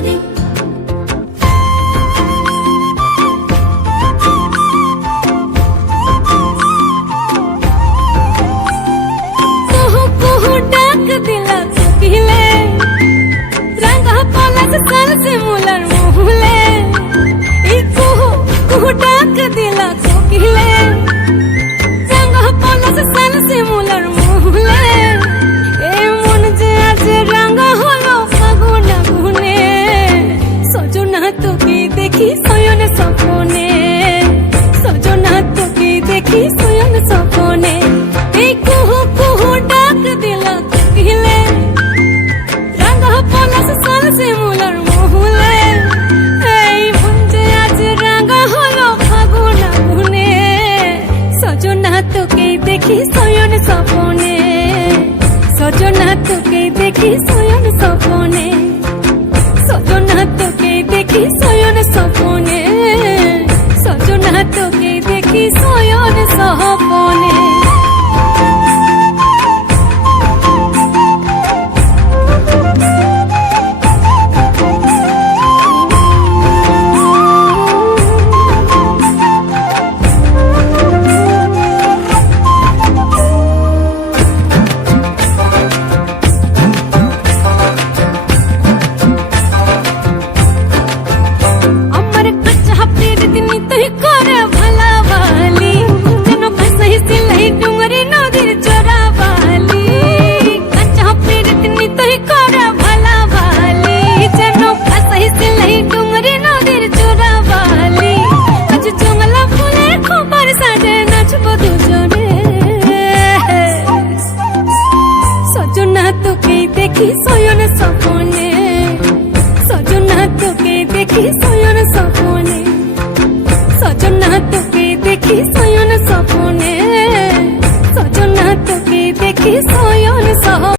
লাগে। কুহু কুহু ডাক দিলা কোকিলে, রাঙা পলাশ সাল শিমুলার মহুলে। এই কুহু কুহু ডাক দিলা কোকিলে, রাঙা পলাশ সাল শিমুলার মহুলে। এই মন যে আজ রাঙা হলো ফাগুন আগুনে, সজনা তোকে দেখি শয়ন স্বপনে, সজনা তোকে দেখি শয়ন স্বপনে। এই কুহু কুহু ডাক দিলা কোকিলে, রাঙা পলাশ সাল শিমুলার মহুলে। এই মন যে আজ রাঙা হলো ফাগুন আগুনে, সজনা তোকে দেখি শয়ন স্বপনে, সজনা তোকে দেখি শয়ন স্বপনে, সজনা তোকে দেখি শয়ন স্বপনে, সজনা তোকে দেখি শয়ন স্বপনে। আমার কাছে হাতের দিন তুই করে ভালাবালি, যেন ভাসাই সিলাই ডুঙরি নদীর চোরাবালি। কাছে হাতের দিন তুই করে ভালাবালি, যেন ভাসাই সিলাই ডুঙরি নদীর চোরাবালি। আজ জঙ্গলা ফুলের খবর সাজে নাচবো দুজনে, সজনা তোকে দেখি শয়ন স্বপনে, সজনা তোকে দেখি শয়ন স্বপনে, সজনা তোকে দেখি শয়ন স্বপনে, সজনা তোকে দেখি শয়ন স্বপনে।